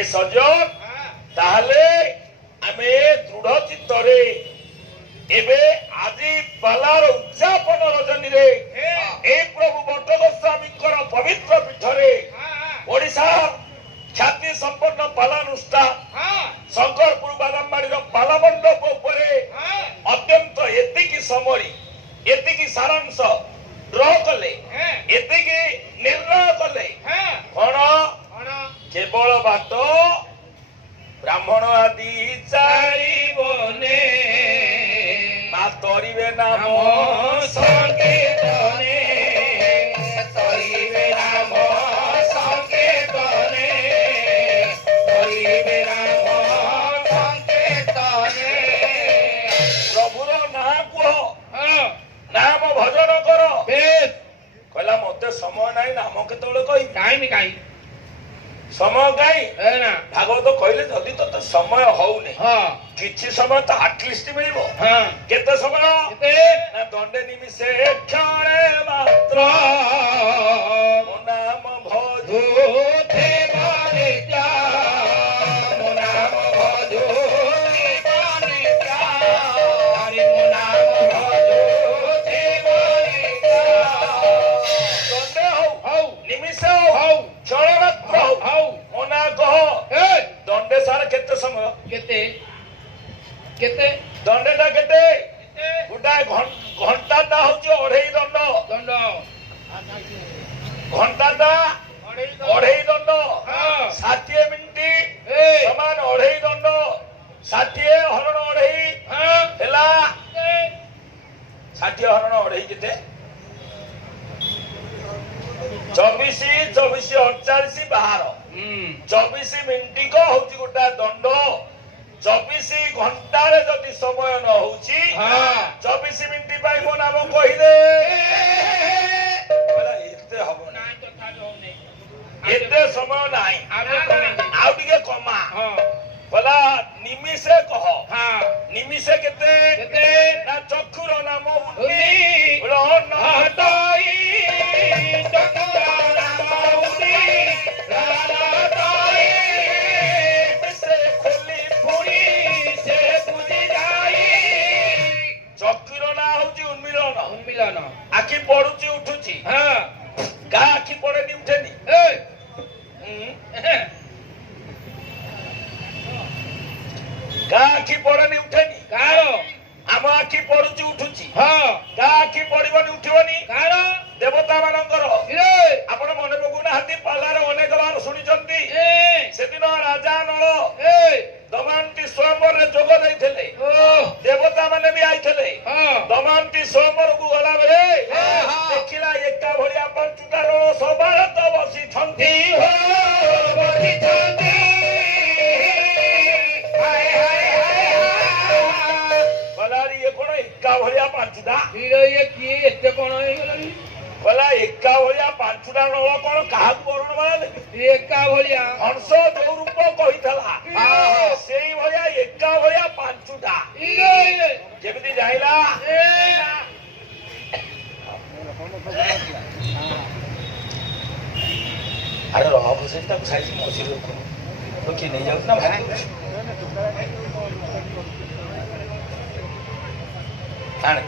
ଏ ସଜଗ ତାହେଲେ ଆମେ ଦୃଢ ଚିତ୍ତରେ ଏବେ ଆଜି ପାଲାର ଉଦ୍ଯାପନ ରଜନୀରେ এই প্রভু বটগোস্বামীଙ୍କର পবিত্র পীঠরে ওড়িশা খ্যাতি সম্পন্ন পালানুষ্ঠান শঙ্করপুর বাদামবাড়ির পালামণ্ডপ উপরে অত্যন্ত এতিকি সমরি এতিকি সারাংশ ড্র কলে এতিকি নির্ণয় কলে কোন কেবল বাট ব্রাহ্মণ আদি চারিবনে মা তরিবে নাম সংকীর্তনে তরিবে নাম সংকীর্তনে তরিবে নাম সংকীর্তনে প্রভুর নাম কুহ নাম ভজন কর কইলা মতে সময় নাই নাম কেতବେଳେ কই কাইমি কাই সময় কাই না ভাগবত কইলে যদি তো সময় হউনি କିଛି ସମୟ ତ ଆଟଲିଷ୍ଟ ମିଳିବ କେତେ ସମୟ ନା ଦଣ୍ଡେ ନିମିଷେ କ୍ଷଣେ ମାତ୍ର ମୋ ନାମ ଭଜୁ কেতে দণ্ডটা কেতে গোটাଏ ঘଣ୍ଟାଟା ହଉଛି ଅଢେଇ ଦଣ୍ଡ দণ্ড ଘଣ୍ଟାଟା ଅଢେଇ ଦଣ୍ଡ 60 ମିନିଟ୍ ସମାନ ଅଢେଇ ଦଣ୍ଡ 60 ହରଣ ଅଢେଇ ହେଲା 60 ହରଣ ଅଢେଇ କେତେ 24 48 12 ମିନିଟ୍ କ ହଉଛି ଗୋଟାଏ ଦଣ୍ଡ 24 ଘଣ୍ଟାରେ ଯଦି ସମୟ ନ ହଉଛି 24 ମିନିଟ୍ ପାଇଁ ମୋ ନାମ କହିଲେ ଏତେ ହବ ନା ଏତେ ସମୟ ନାହିଁ ଆଉ ଟିକେ କମା ବୋଲା ନିମିଷେ କହ ନିମିଷେ କେତେ ନା ଚକ୍ଷୁର ନାମ আখি পড়ুছি উঠুছি গা আখি পড়েনি উঠেনি গা আখি পড়েনি উঠেনি ଆମ ଆଖି ପଡୁଛି ଉଠୁଛି ଗା ଆଖି ପଡିବନି ଉଠିବନି ଦେବତା ମାନଙ୍କର ଆପଣ ମନେ ପକଉନାହାନ୍ତି ପାଲାର ଅନେକ ବାର ଶୁଣିଛନ୍ତି ସେଦିନ ରାଜା ନଳ ଦମୟନ୍ତୀ ସ୍ୱୟଂବରରେ ଯୋଗ ଦେଇଥିଲେ ଦେବତା ମାନେ ବି ଆଇଥିଲେ ଦମୟନ୍ତୀ ସ୍ୱୟଂବରକୁ ଗଲା ବେଳେ ଦେଖିଲା ଏକା ଭଳିଆ ପାଞ୍ଚଟା ନଳ ସବାରେ ତ ବସିଛନ୍ତି ଏକା ଭଳିଆ ପାଞ୍ଚଟା କିଏ ଏତେ କଣ ହେଇଗଲାଣି କହିଲା ଏକା ଭଳିଆ ପାଞ୍ଚଟା ନଳ କଣ କାହାକୁ ବରଣ ବାଳେ ଏକା ଭଳିଆ ହଂସ ଯୋଉ ରୂପ କହିଥିଲା ସେଇ ଭଳିଆ ଏକା ଭଳିଆ ପାଞ୍ଚଟା କେମିତି ଯାଇଲା ଆରେ ରହ ବସେଇ ତାକୁ ସାଇଜି ମଝିରେ ରଖ କିଏ ନେଇଯାଉଛି ନା ଭାଇ